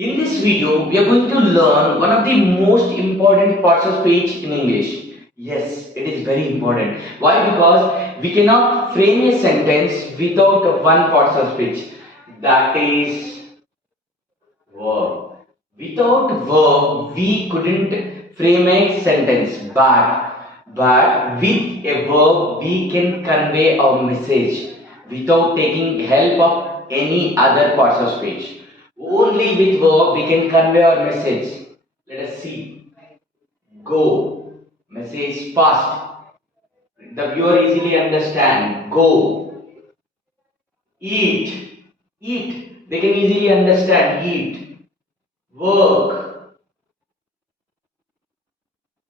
In this video, we are going to learn one of the most important parts of speech in English. Yes, it is very important. Why? Because we cannot frame a sentence without one part of speech. That is verb. Without verb, we couldn't frame a sentence. But with a verb, we can convey our message without taking help of any other parts of speech. Only with verb we can convey our message. Let us see. Go. Message past. The viewer easily understand. Go. Eat. Eat. They can easily understand. Eat. Work.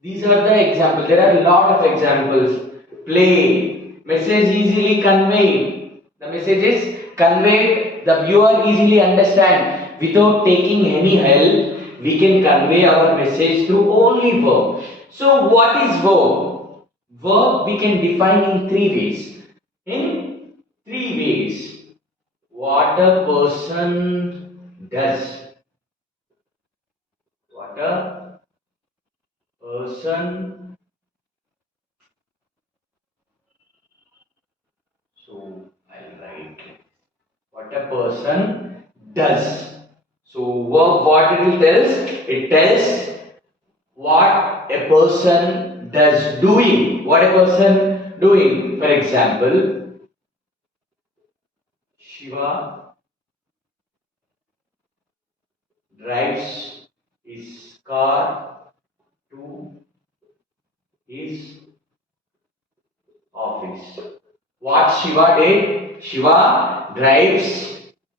These are the examples. There are a lot of examples. Play. Message easily conveyed. The message is conveyed. The viewer easily understand. Without taking any help, we can convey our message through only verb. So what is verb? Verb we can define in three ways. In three ways. What a person does. What a person. So I'll write what a person does. So verb what it tells? It tells what a person does doing. What a person doing. For example, Shiva drives his car to his office. What Shiva did? Shiva drives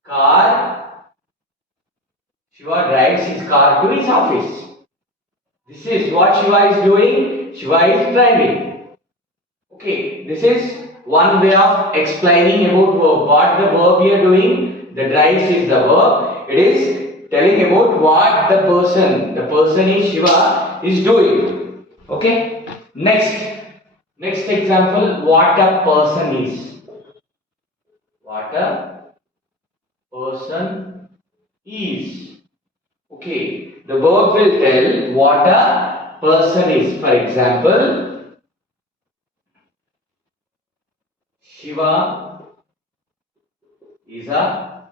car. Shiva drives his car to his office. This is what Shiva is doing. Shiva is driving. Okay, this is one way of explaining about verb. What the verb we are doing, the drives is the verb. It is telling about what the person is Shiva is doing. Okay, next example, what a person is. What a person is. Okay, the verb will tell what a person is. For example, Shiva is a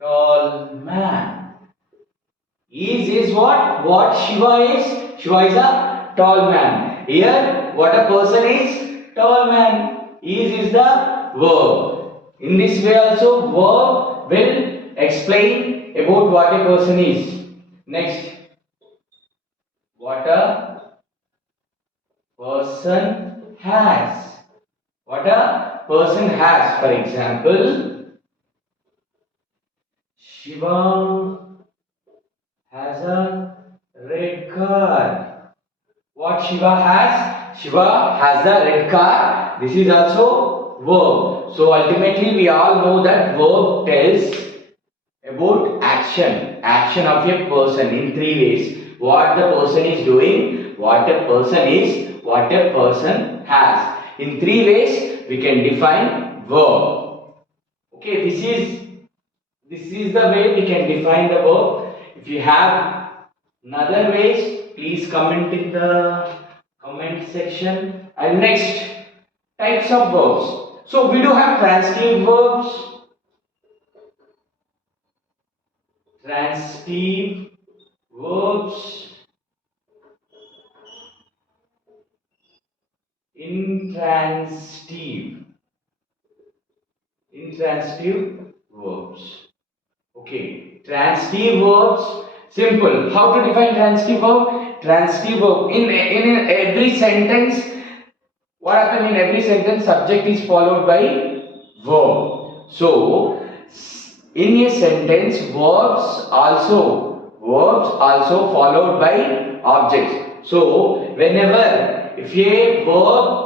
tall man. Is what? What Shiva is? Shiva is a tall man. Here, what a person is? Tall man. Is the verb. In this way also, verb will explain about what a person is. Next, what a person has. What a person has. For example, Shiva has a red car. What Shiva has? Shiva has a red car. This is also verb. So ultimately we all know that verb tells about action of a person in three ways. What the person is doing, what a person is, what a person has. In three ways we can define verb. Okay, this is the way we can define the verb. If you have another ways, please comment in the comment section. And next, types of verbs. So we do have transitive verbs. Transitive verbs, intransitive verbs. Okay, transitive verbs, simple. How to define transitive verb? Transitive verb, in every sentence, what happens in every sentence? Subject is followed by verb. So in a sentence, verbs also followed by objects. So whenever if a verb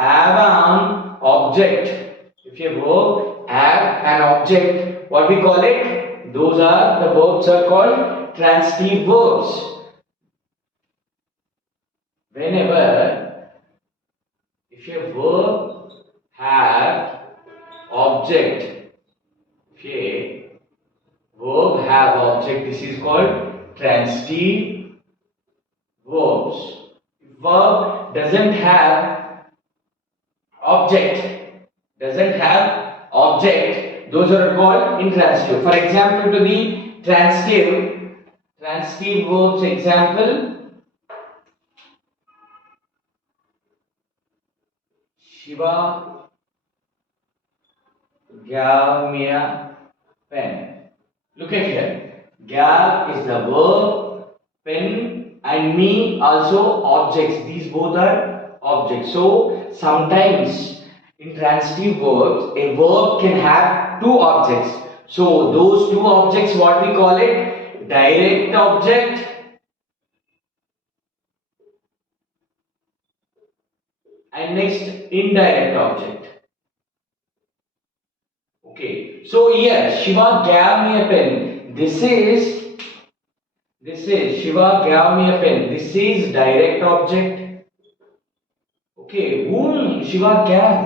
have an object, if a verb have an object, what we call it? Those are the verbs are called transitive verbs. Whenever if a verb have object, if a have object, this is called transitive verbs. If verb doesn't have object, those are called intransitive. For example, to the transitive verbs example, Shiva gave me a pen. Look at here. Gave is the verb, pen and me also objects. These both are objects. So sometimes in transitive verbs, a verb can have two objects. So those two objects, what we call it? Direct object and next indirect object. Okay, so here Shiva gave me a pen. This is Shiva gave me a pen. This is direct object. Okay, whom Shiva gave?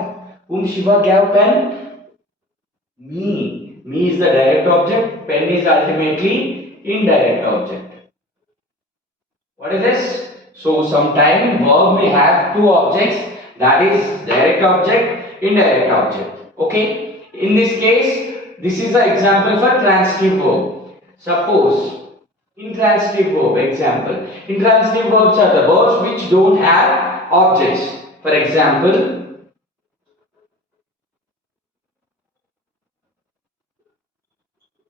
Whom Shiva gave pen? Me. Me is the direct object. Pen is ultimately indirect object. What is this? So sometimes verb may have two objects. That is direct object, indirect object. Okay. In this case, this is the example for transitive verb. Suppose intransitive verb example. Intransitive verbs are the verbs which don't have objects. For example,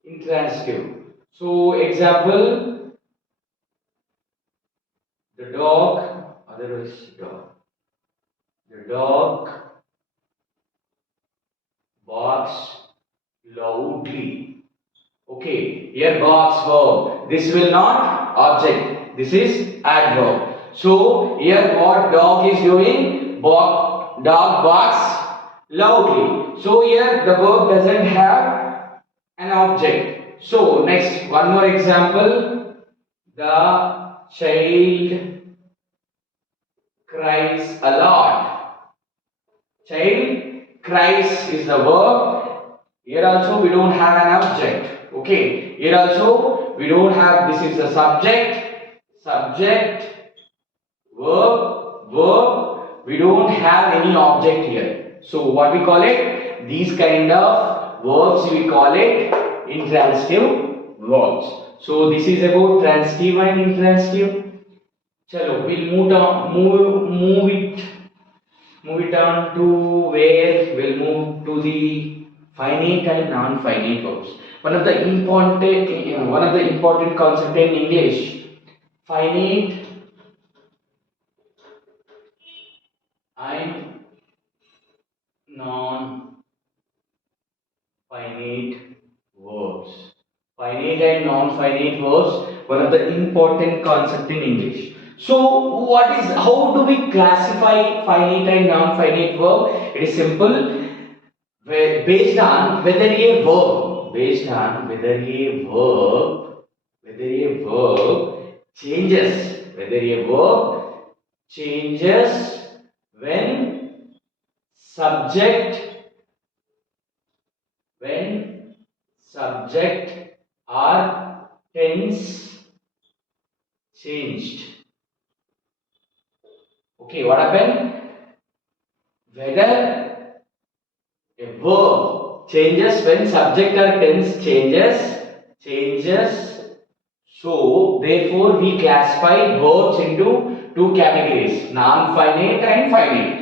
intransitive. So example, the dog, otherwise dog. The dog barks loudly. Okay, here barks verb. This will not object. This is adverb. So here what dog is doing? Dog barks loudly. So here the verb doesn't have an object. So next one more example. The child cries a lot. Child cries is the verb. Here also we don't have an object. Okay. Here also we don't have, this is a subject, verb. We don't have any object here. So what we call it? These kind of verbs we call it intransitive verbs. So this is about transitive and intransitive. Chalo, we'll move it on to where we'll move to the finite and non-finite verbs. One of the important concept in English, finite and non-finite verbs. Finite and non-finite verbs, one of the important concept in English. So how do we classify finite and non-finite verb? It is simple. Based on whether a verb changes when subject or tense changed. Okay, what happened? Whether a verb changes when subject or tense changes. So therefore we classify verbs into two categories, non-finite and finite.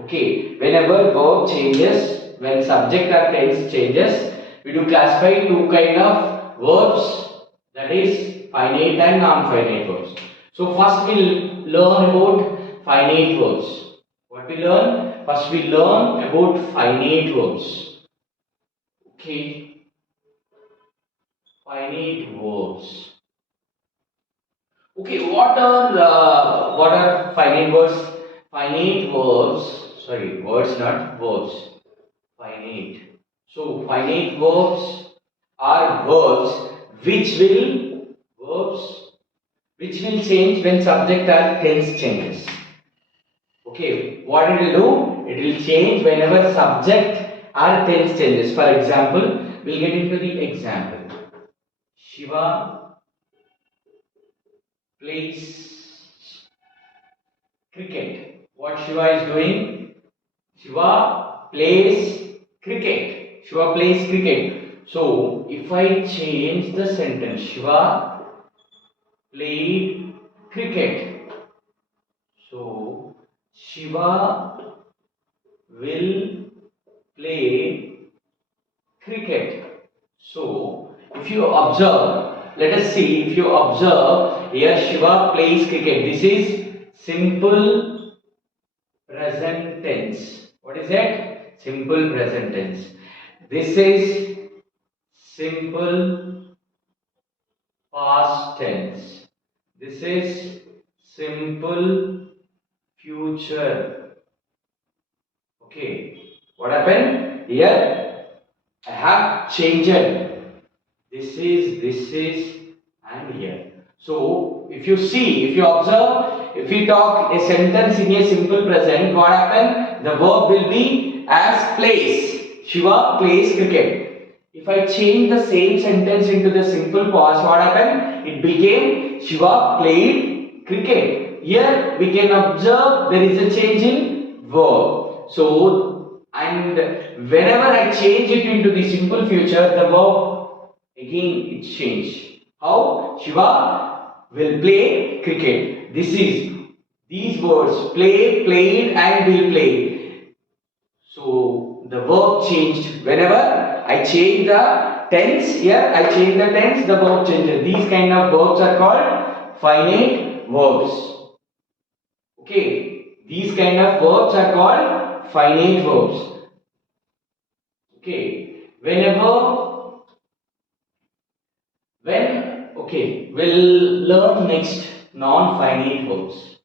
Okay, whenever verb changes when subject or tense changes, we do classify two kind of verbs, that is finite and non-finite verbs. So first we'll learn about finite verbs. What we learn? First we learn about finite verbs. Okay, finite verbs. Okay, what are finite verbs? Finite verbs. Sorry, words not verbs. Finite. So finite verbs are verbs which will change when subject or tense changes. Okay, what it will do? It will change whenever subject or tense changes. For example, we'll get into the example. Shiva plays cricket. What Shiva is doing? Shiva plays cricket. Shiva plays cricket. So, if I change the sentence, Shiva played cricket. So, Shiva will play cricket. So, if you observe, let us see, if you observe, here Shiva plays cricket. This is simple present tense. What is it? Simple present tense. This is simple past tense. This is simple future. Okay. What happened? Here I have changed. This is, and here. So, if you see, if you observe, if we talk a sentence in a simple present, what happened? The verb will be as plays. Shiva plays cricket. If I change the same sentence into the simple past, what happened? It became Shiva played cricket. Here we can observe there is a change in verb. So, and whenever I change it into the simple future, the verb again it changed. How? Shiva will play cricket. This is these words play, played, and will play. So the verb changed. Whenever I change the tense, here I change the tense, the verb changes. These kind of verbs are called finite verbs. Okay, these kind of verbs are called finite verbs. Okay, okay, we'll learn next non-finite verbs.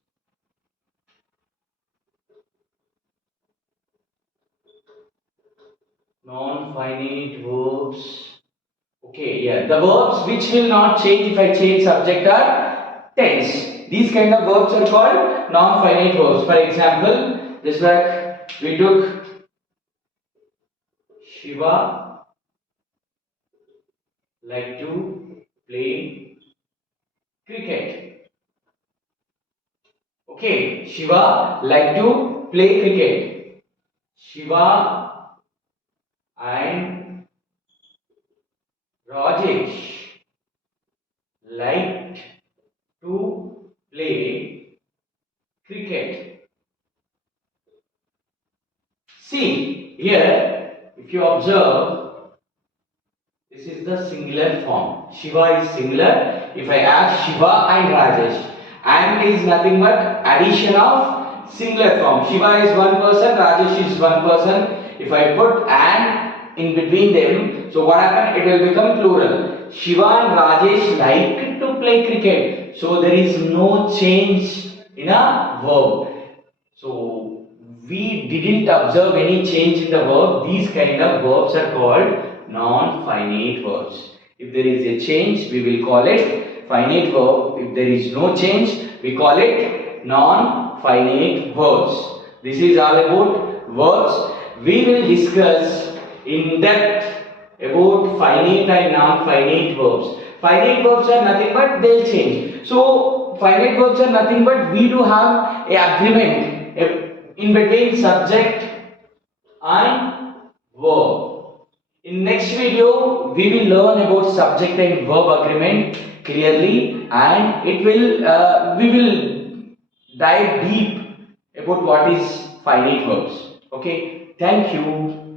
Non-finite verbs. Okay, yeah, the verbs which will not change if I change subject are tense. These kind of verbs are called non-finite verbs. For example, just like we took Shiva like to play cricket. Okay, Shiva like to play cricket. Shiva and Rajesh liked to play cricket. See, here, if you observe, this is the singular form. Shiva is singular. If I add Shiva and Rajesh, and is nothing but addition of singular form. Shiva is one person, Rajesh is one person. If I put and in between them, so what happened? It will become plural. Shiva and Rajesh like to play cricket. So there is no change in a verb. So we didn't observe any change in the verb. These kind of verbs are called non-finite verbs. If there is a change, we will call it finite verb. If there is no change, we call it non-finite verbs. This is all about verbs. We will discuss in depth about finite and non-finite verbs. Finite verbs are nothing but they'll change. So finite verbs are nothing but we do have a agreement in between subject and verb. In next video, we will learn about subject and verb agreement clearly, and it will we will dive deep about what is finite verbs. Okay, thank you.